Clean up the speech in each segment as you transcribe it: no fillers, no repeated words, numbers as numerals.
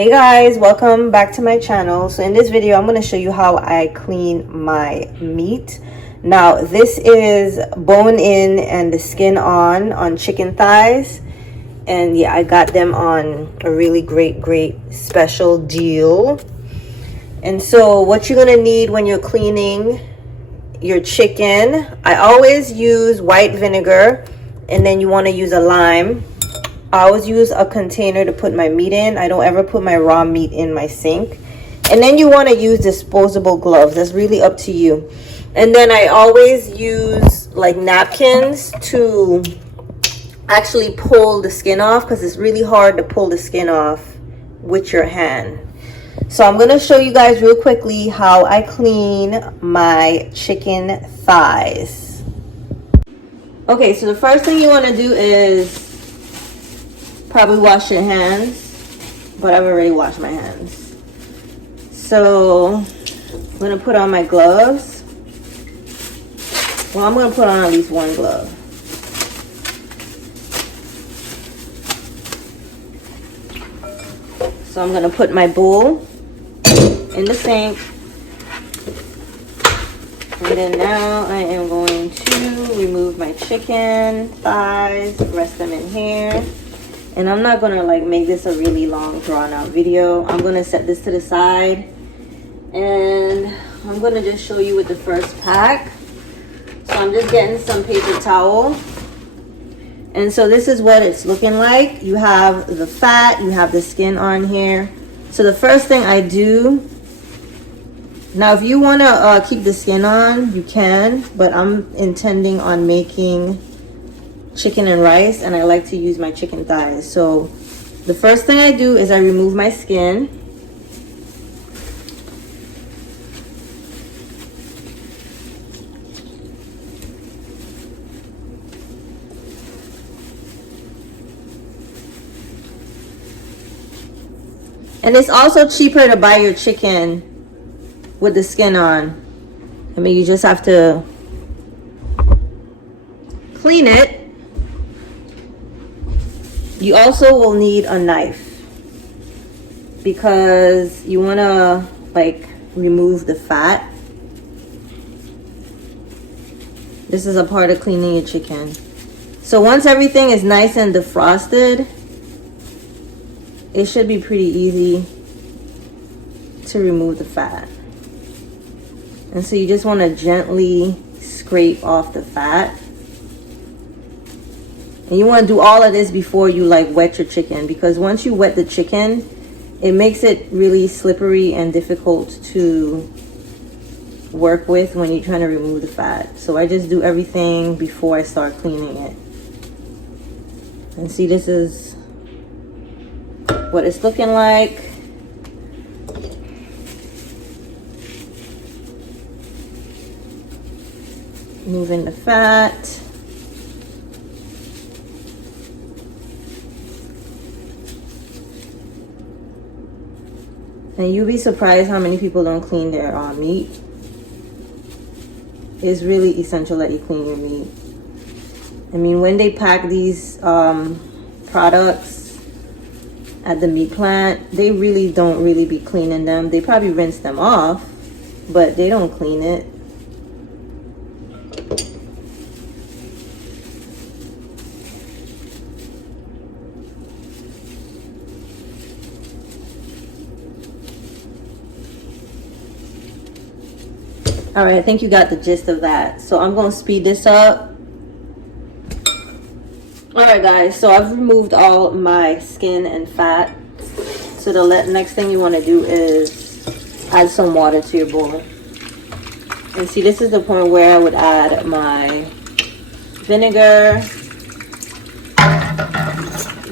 Hey guys, welcome back to my channel. So in this video I'm going to show you how I clean my meat. Now this is bone in and the skin on chicken thighs, and yeah, I got them on a really great special deal. And so what you're going to need when you're cleaning your chicken, I always use white vinegar, and then you want to use a lime. I always use a container to put my meat in. I don't ever put my raw meat in my sink. And then you want to use disposable gloves. That's really up to you. And then I always use like napkins to actually pull the skin off, because it's really hard to pull the skin off with your hand. So I'm going to show you guys real quickly how I clean my chicken thighs. Okay, so the first thing you want to do is probably wash your hands, but I've already washed my hands. So I'm gonna put on my gloves. Well, I'm gonna put on at least one glove. So I'm gonna put my bowl in the sink, and then now I am going to remove my chicken thighs, rest them in here. And I'm not gonna like make this a really long drawn out video. I'm gonna set this to the side, and I'm gonna just show you with the first pack. So I'm just getting some paper towel, and so this is what it's looking like. You have the fat, you have the skin on here. So the first thing I do, now if you want to keep the skin on, you can, but I'm intending on making chicken and rice, and I like to use my chicken thighs. So the first thing I do is I remove my skin. And it's also cheaper to buy your chicken with the skin on. I mean, you just have to clean it. You also will need a knife, because you want to like remove the fat. This is a part of cleaning your chicken. So once everything is nice and defrosted, it should be pretty easy to remove the fat. And so you just want to gently scrape off the fat. And you want to do all of this before you like wet your chicken, because once you wet the chicken, it makes it really slippery and difficult to work with when you're trying to remove the fat. So I just do everything before I start cleaning it. And see, this is what it's looking like. Moving the fat. And you'll be surprised how many people don't clean their meat. It's really essential that you clean your meat. I mean, when they pack these products at the meat plant, they really don't really be cleaning them. They probably rinse them off, but they don't clean it. All right, I think you got the gist of that. So I'm going to speed this up. All right, guys, so I've removed all my skin and fat. So the next thing you want to do is add some water to your bowl. And see, this is the point where I would add my vinegar.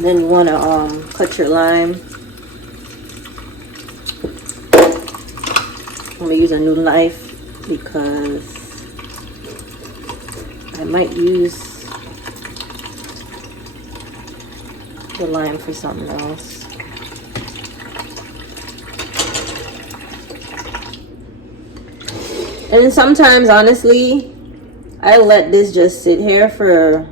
Then you want to cut your lime. I'm going to use a new knife, because I might use the lime for something else. And then sometimes, honestly, I let this just sit here for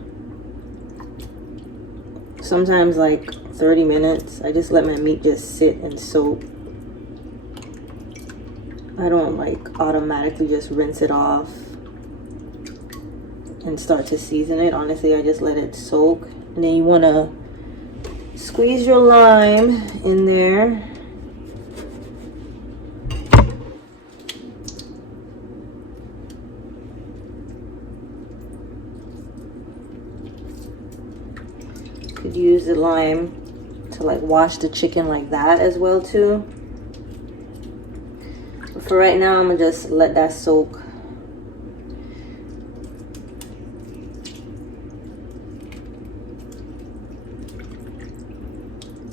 sometimes like 30 minutes. I just let my meat just sit and soak. I don't like automatically just rinse it off and start to season it. Honestly, I just let it soak. And then you want to squeeze your lime in there. You could use the lime to like wash the chicken like that as well too. But for right now, I'm gonna just let that soak.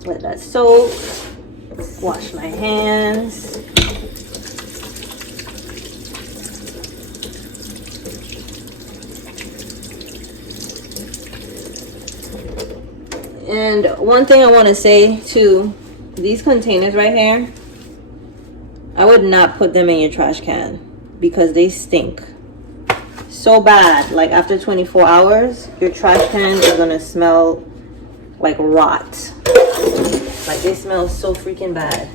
Let that soak. Wash my hands. And one thing I want to say too, these containers right here, I would not put them in your trash can because they stink so bad. Like after 24 hours, your trash can is gonna smell like rot. Like they smell so freaking bad.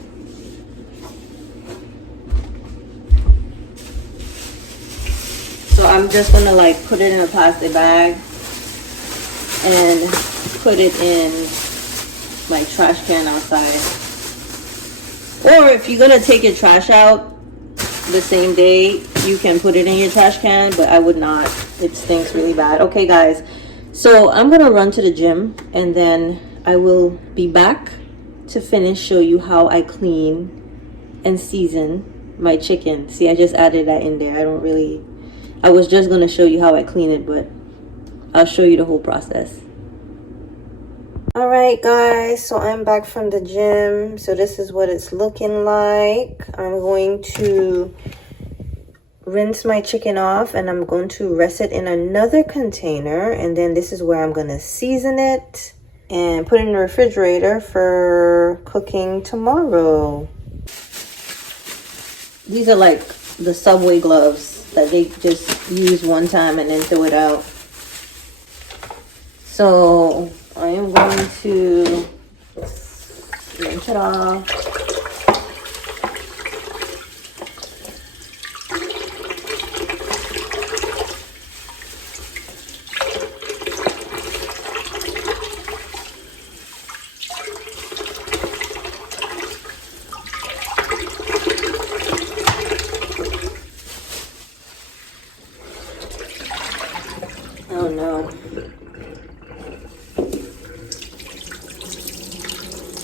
So I'm just gonna like put it in a plastic bag and put it in my trash can outside. Or if you're gonna take your trash out the same day, you can put it in your trash can, but I would not. It stinks really bad. Okay guys, so I'm gonna run to the gym and then I will be back to show you how I clean and season my chicken. See, I just added that in there. I was just gonna show you how I clean it, but I'll show you the whole process. All right guys, so I'm back from the gym. So this is what it's looking like. I'm going to rinse my chicken off and I'm going to rest it in another container, and then this is where I'm going to season it and put it in the refrigerator for cooking tomorrow. These are like the Subway gloves that they just use one time and then throw it out. So I am going to rinse it off. Oh no.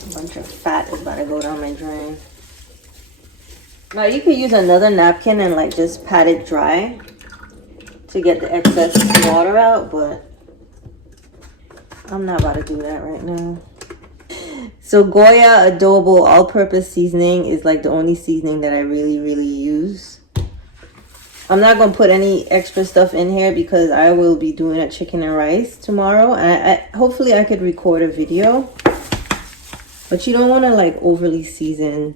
A bunch of fat is about to go down my drain. Now you could use another napkin and like just pat it dry to get the excess water out, but I'm not about to do that right now. So Goya Adobo all-purpose seasoning is like the only seasoning that I really use. I'm not going to put any extra stuff in here because I will be doing a chicken and rice tomorrow. And hopefully I could record a video. But you don't want to like overly season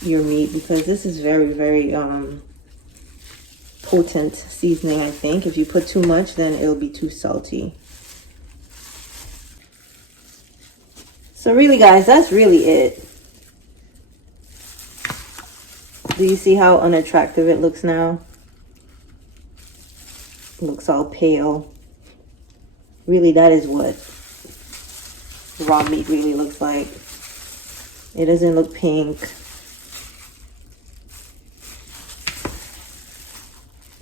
your meat because this is very potent seasoning, I think. If you put too much, then it'll be too salty. So really guys, that's really it. Do you see how unattractive it looks now? It looks all pale. Really, that is what raw meat really looks like. It doesn't look pink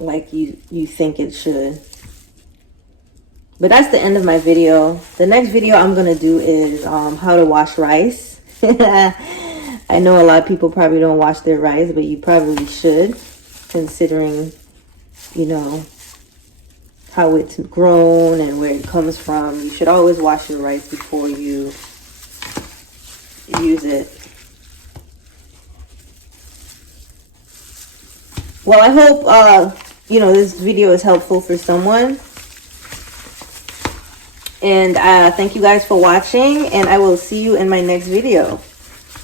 like you think it should. But that's the end of my video. The next video I'm gonna do is how to wash rice. I know a lot of people probably don't wash their rice, but you probably should, considering, you know, how it's grown and where it comes from. You should always wash your rice before you use it. Well, I hope, you know, this video is helpful for someone. And thank you guys for watching, and I will see you in my next video.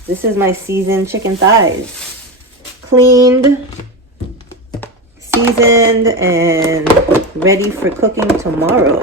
This is my seasoned chicken thighs. Cleaned, seasoned, and ready for cooking tomorrow.